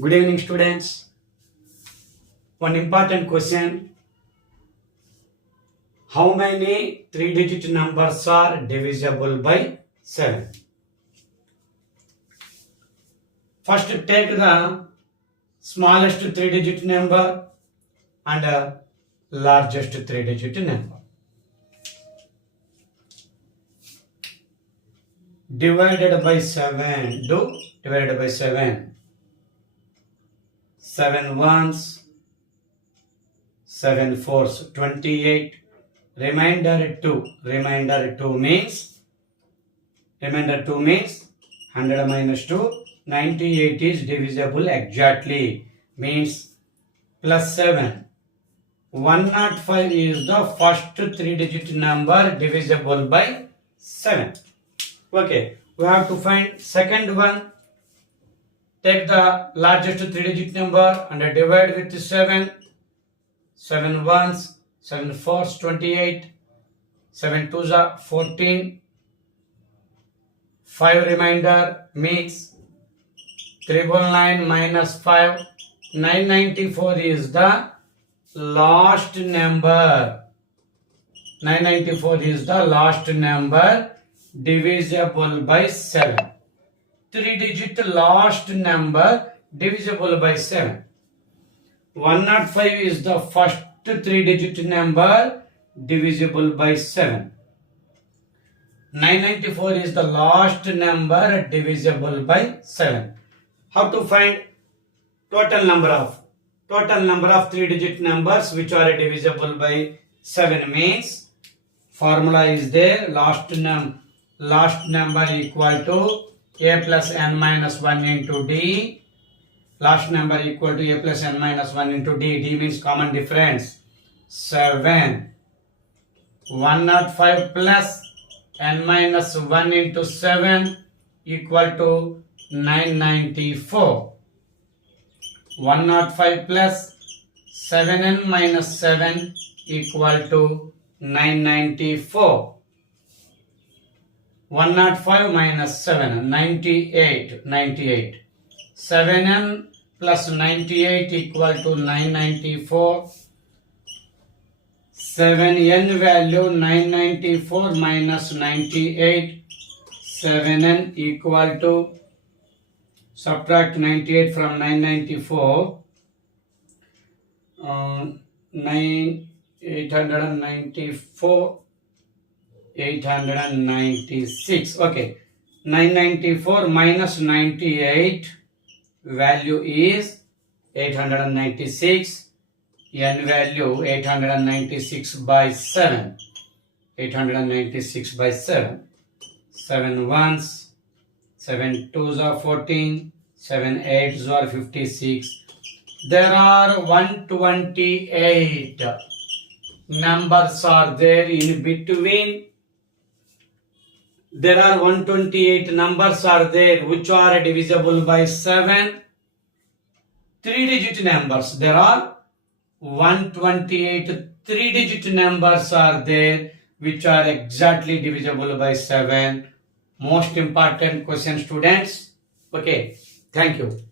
Good evening, students. One important question. How many three-digit numbers are divisible by 7? First, take the smallest three-digit number and largest three-digit number. Divided by 7. Do divided by 7. 7 ones, 7 fours, 28. Remainder 2. Remainder 2 means 100 minus 2. 98 is divisible exactly. Means plus 7. 105 is the first three-digit number divisible by 7. Okay, we have to find second one. Take the largest three-digit number and divide with 7. 7 ones, 7 fours, 28. 7 twos are 14. 5 remainder means 399 minus 5. 994 is the last number. 994 is the last number divisible by 7. Three-digit last number divisible by 7. 105 is the first three-digit number divisible by 7. 994 is the last number divisible by 7. How to find total number of three-digit numbers which are divisible by 7 means formula is there. Last number equal to a plus n minus 1 into d. Last number equal to a plus n minus 1 into d. D means common difference. 7. 105 plus n minus 1 into 7 equal to 994. 105 plus 7n minus 7 equal to 994. 105 minus 7, 98. 7n plus 98 equal to 994. 7n value 994 minus 98. 7n equal to, subtract 98 from 994. 894. 896. Okay, 994 minus 98 value is 896. N value 896 by 7. 896 by 7. 7 ones, 7 twos are 14. 7 eights are 56. There are 128 numbers are there in between. There are 128 numbers are there which are divisible by 7. Three-digit numbers. There are 128 three-digit numbers are there which are exactly divisible by 7. Most important question, students. Okay, thank you.